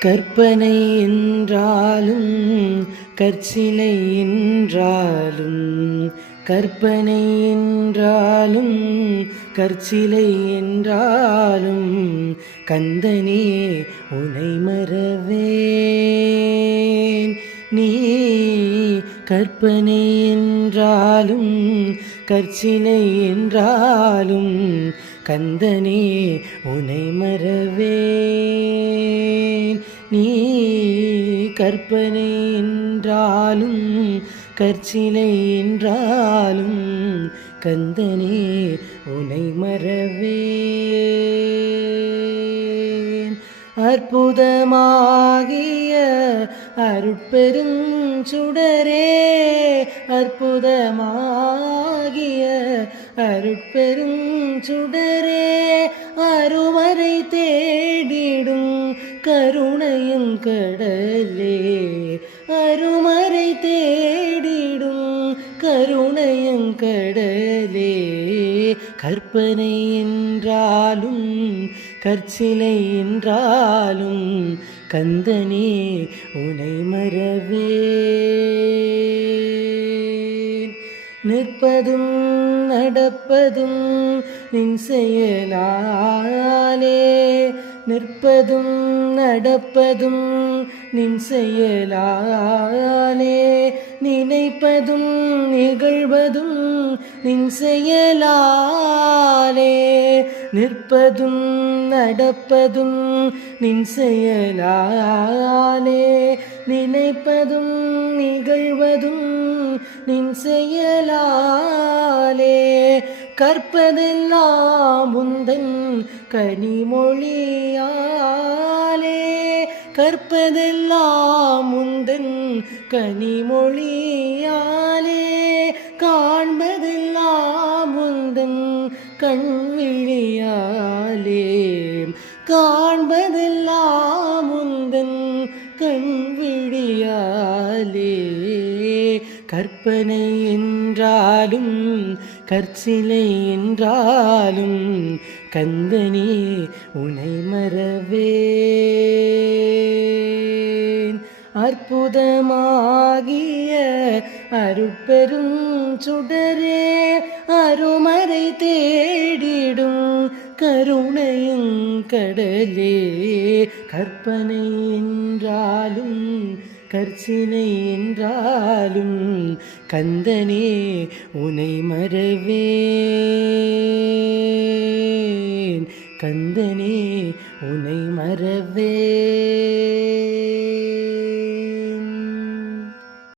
கற்பனை என்றாலும் கற்சிலை என்றாலும், கற்பனை என்றாலும் கற்சிலை என்றாலும், கந்தனே உனை மறவேன். நீ கற்பனை என்றாலும் கற்சிலை என்றாலும், கந்தனே உனை மறவேன். நீ கற்பனை என்றாலும் கற்சிலை என்றாலும், கந்தனே உனை மறவேன். அற்புதமாகிய அருட்பெருஞ்சுடரே, அற்புதமாகிய அருட்பெருஞ்சுடரே, அருமறை தேடிடும் கருணையும் கடலே, அருமறை தேடிடும் கருணையும் கடலே. கற்பனை என்றாலும் கற்சிலை என்றாலும், கந்தனே உனை மறவேன். நிற்பதும் நடப்பதும் நின் செயலாலே, நிற்பதும் நடப்பதும் நின் செயலாலே, நினைப்பதும் நிகழ்வதும் நின் செயலாலே, நிற்பதும் நடப்பதும் நின் செயலாலே, நினைப்பதும் நிகழ்வதும் நின் செயலாலே. கற்பதெல்லாம் உந்தன் கனிமொழியாலே, கற்பதெல்லாம் உந்தன் கனிமொழியாலே, காண்பதெல்லாம் உந்தன் கண்விழியாலே, காண்பதெல்லாம் உந்தன் கண்விழியாலே. கற்பனை என்றாலும் கற்சிலை என்றாலும், கந்தனே உனை மறவேன். அற்புதமாகிய அருட்பெருஞ்சுடரே, அருமறை தேடிடும் கருணையும் கடலே. கற்பனை என்றாலும் கற்சிலை என்றாலும், கந்தனே உனை மறவேன். கந்தனே உனை மறவேன்.